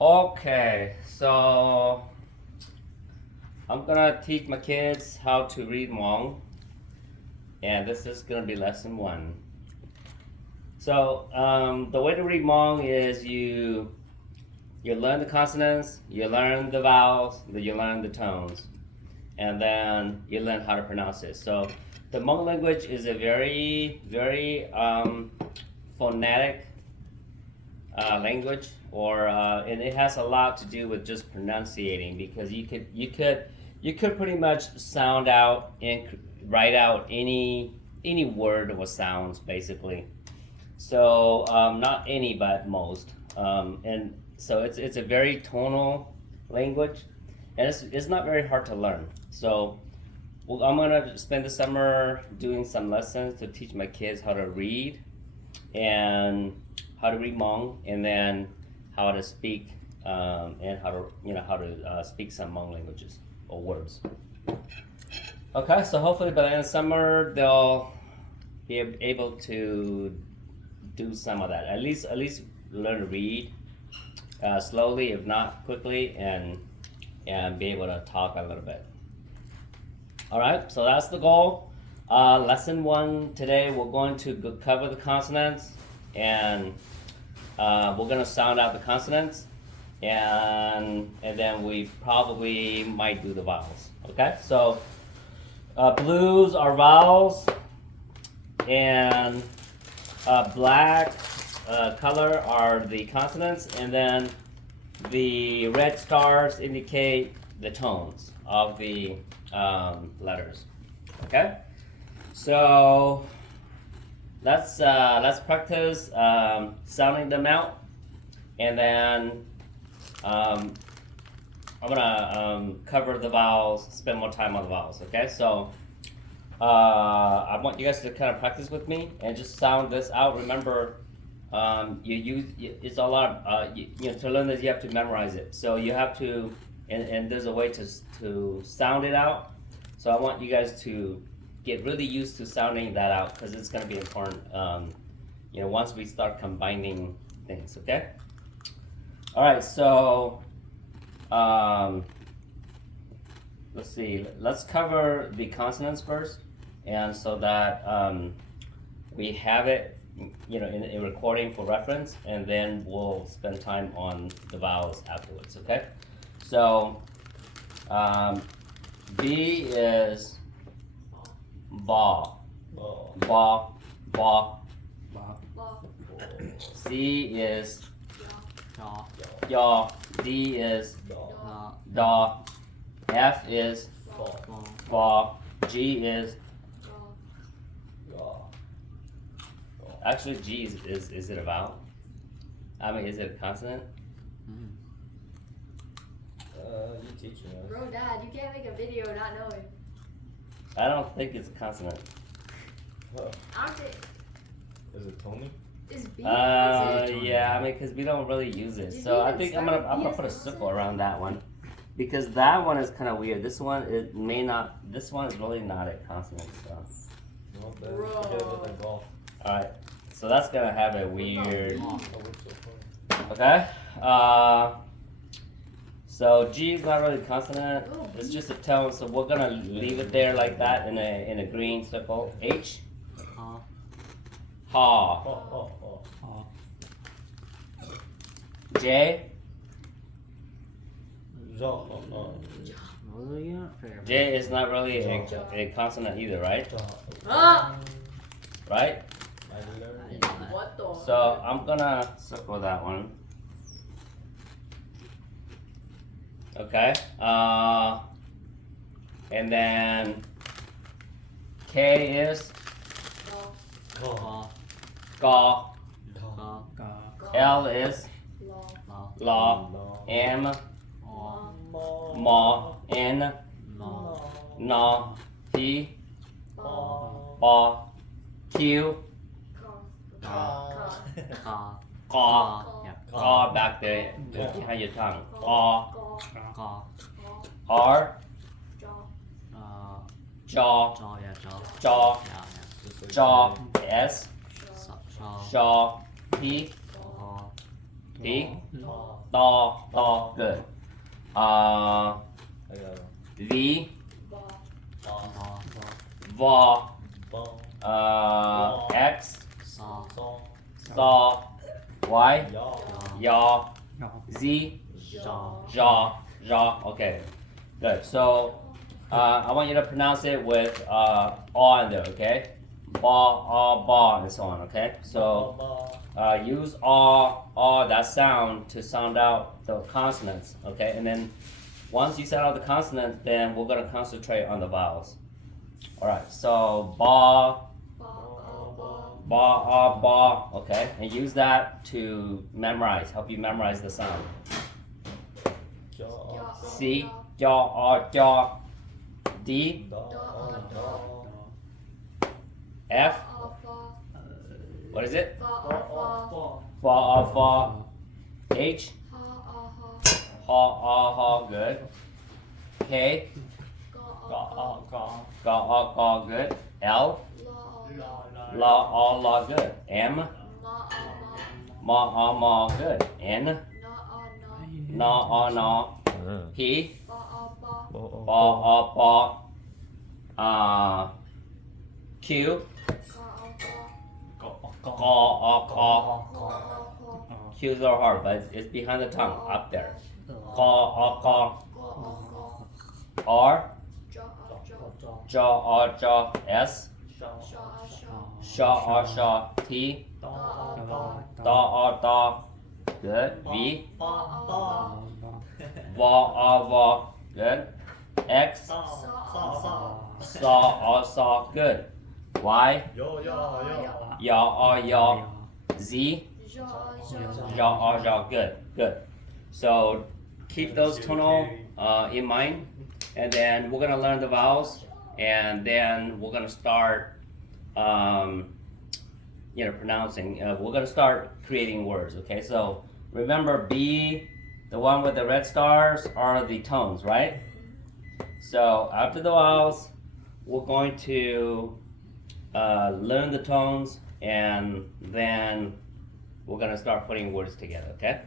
Okay, so I'm gonna teach my kids how to read Hmong, and this is gonna be lesson one. So the way to read Hmong is you learn the consonants, you learn the vowels, then you learn the tones, and then you learn how to pronounce it. So the Hmong language is a very phonetic language, and it has a lot to do with just pronunciating because you could pretty much sound out and write out any word or sounds basically. So not any, but most. And so it's a very tonal language, and it's not very hard to learn. So well, I'm gonna spend the summer doing some lessons to teach my kids how to read and how to read Hmong, and then how to speak and how to speak some Hmong languages or words. Okay, so hopefully by the end of summer they'll be able to do some of that. At least learn to read slowly, if not quickly, and be able to talk a little bit. All right, so that's the goal. Lesson one today, we're going to cover the consonants, and we're going to sound out the consonants, and then we probably might do the vowels. Okay, so blues are vowels, and black color are the consonants, and then the red stars indicate the tones of the letters. Okay, so let's practice sounding them out, and then I'm gonna cover the vowels, spend more time on the vowels. Okay, so I want you guys to kind of practice with me and just sound this out. Remember, it's a lot. To learn this, you have to memorize it. So you have to, and there's a way to sound it out. So I want you guys to get really used to sounding that out because it's going to be important. Once we start combining things. Okay. All right. So let's see. Let's cover the consonants first, and so that we have it, in recording for reference, and then we'll spend time on the vowels afterwards. Okay. So B is ba, ba, ba. C is ya. D is da. F is fa. G is. Actually, G is it a vowel? I mean, is it a consonant? You teaching us. Bro, Dad, you can't make a video not knowing. I don't think it's a consonant. I don't think. Is it Tony? Is B? Yeah, I mean, because we don't really use it. So I think I'm gonna put a circle around that one, because that one is kind of weird. This one This one is really not a consonant. So. Bro. All right. So that's gonna have a weird. Oh, Okay. So G is not really a consonant. It's just a tone. So we're gonna leave it there like that in a green circle. H. Ha. J. J is not really a consonant either, right? Right? What the? So I'm gonna circle that one. Okay. And then K is ga. L is la. M ma. N na. P ba. Q ga, back there behind your tongue. R jaw. S shaw. P T. Law. To. Good. I got V. Law. Va. Bong. X. Saw. Saw. Y. Yaw. Ya. Z. Jaw. Ja. Okay. Good. So I want you to pronounce it with aw in there, okay? Ba, and so on, okay? So use aw, that sound to sound out the consonants, okay? And then once you sound out the consonants, then we're gonna concentrate on the vowels. All right. So ba, okay? And use that to memorize, help you memorize the sound. C, ja, D, F, what is it? Fa, H, ha, good. K, ga, good. L, la, good. M, ma, good. N, na. P, ba. Q, ka. Q's are hard, but it's behind the tongue, up there. Ka. R, ja. S, sha. T, da. Good. V, va. Good. X, saw. Good. Y, ya. Z, ja. Good. So keep those tonal in mind, and then we're gonna learn the vowels, and then we're gonna start pronouncing. We're gonna start creating words, okay? So remember, B, the one with the red stars, are the tones, right? So after the vowels, we're going to learn the tones, and then we're gonna start putting words together, okay?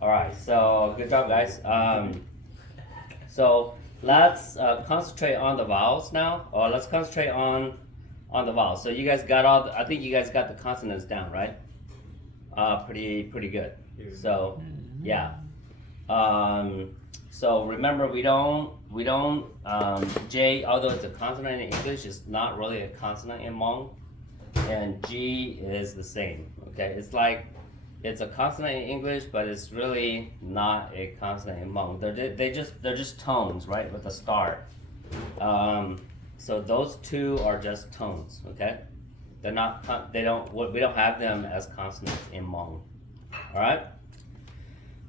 All right, so good job, guys. So let's concentrate on the vowels now, or let's concentrate on the vowels. So you guys got I think you guys got the consonants down, right? Pretty good. So yeah. So remember, we don't J, although it's a consonant in English, it's not really a consonant in Hmong, and G is the same. Okay, it's like it's a consonant in English, but it's really not a consonant in Hmong. They're just tones, right, with a star. So those two are just tones. Okay, they're not. We don't have them as consonants in Hmong. All right.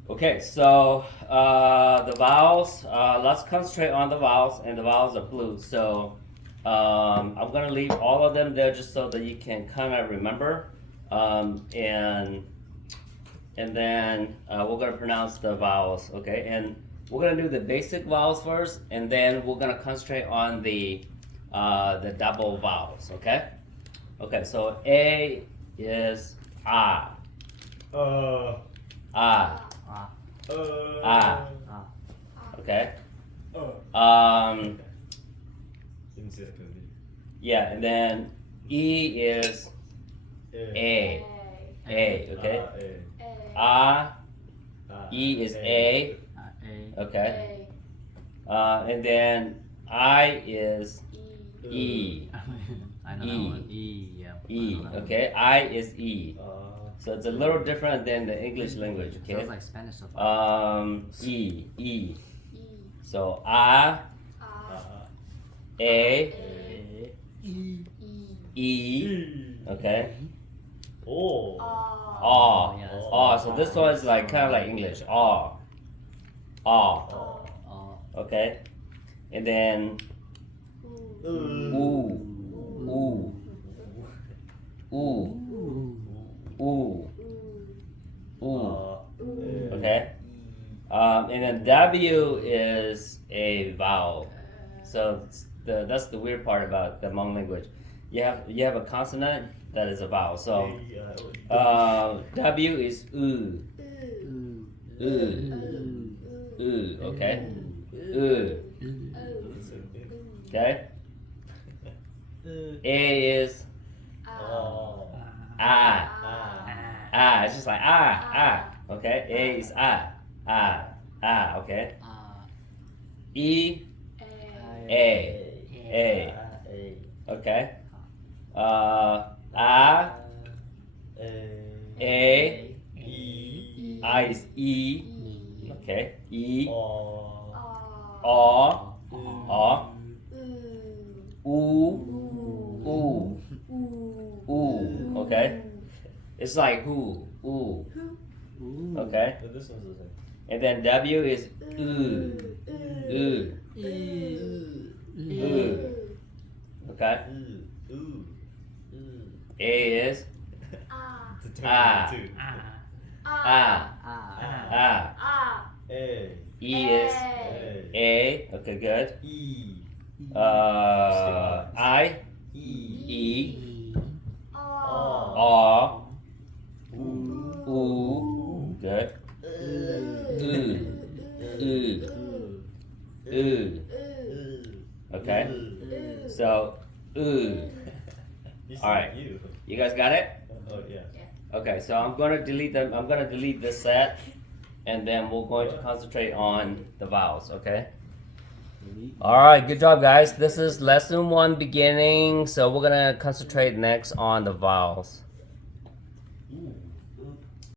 Okay, so the vowels, let's concentrate on the vowels, and the vowels are blue. So I'm gonna leave all of them there just so that you can kind of remember, and then we're gonna pronounce the vowels, okay? And we're gonna do the basic vowels first, and then we're gonna concentrate on the double vowels, okay? Okay, so A is ah. Okay. Yeah, and then E is A. Okay. E is A. Okay. And then I is E. I know that one. E, yeah. E. Okay. I is E. So it's a little different than the English language. Okay. Sounds like Spanish so far. E. So A, E, okay. Oh. Ah. So this one is like kind of like English. Ah. Okay. And then ooh. Okay. And then W is a vowel. So that's the weird part about the Hmong language. you have a consonant that is a vowel. So uh, W is Ooh. okay? Okay? A is oh, it's just like okay? A is okay? E, A, okay? A, I is E, okay? E, O, okay? It's like who, okay? This one's the same. And then W is okay? A is E is A, okay, good. I, E, O, good. Okay? So, All right. You guys got it? Oh yeah. Okay, so I'm gonna delete this set, and then we're going to concentrate on the vowels, okay? Alright, good job guys. This is lesson 1 beginning, so we're gonna concentrate next on the vowels.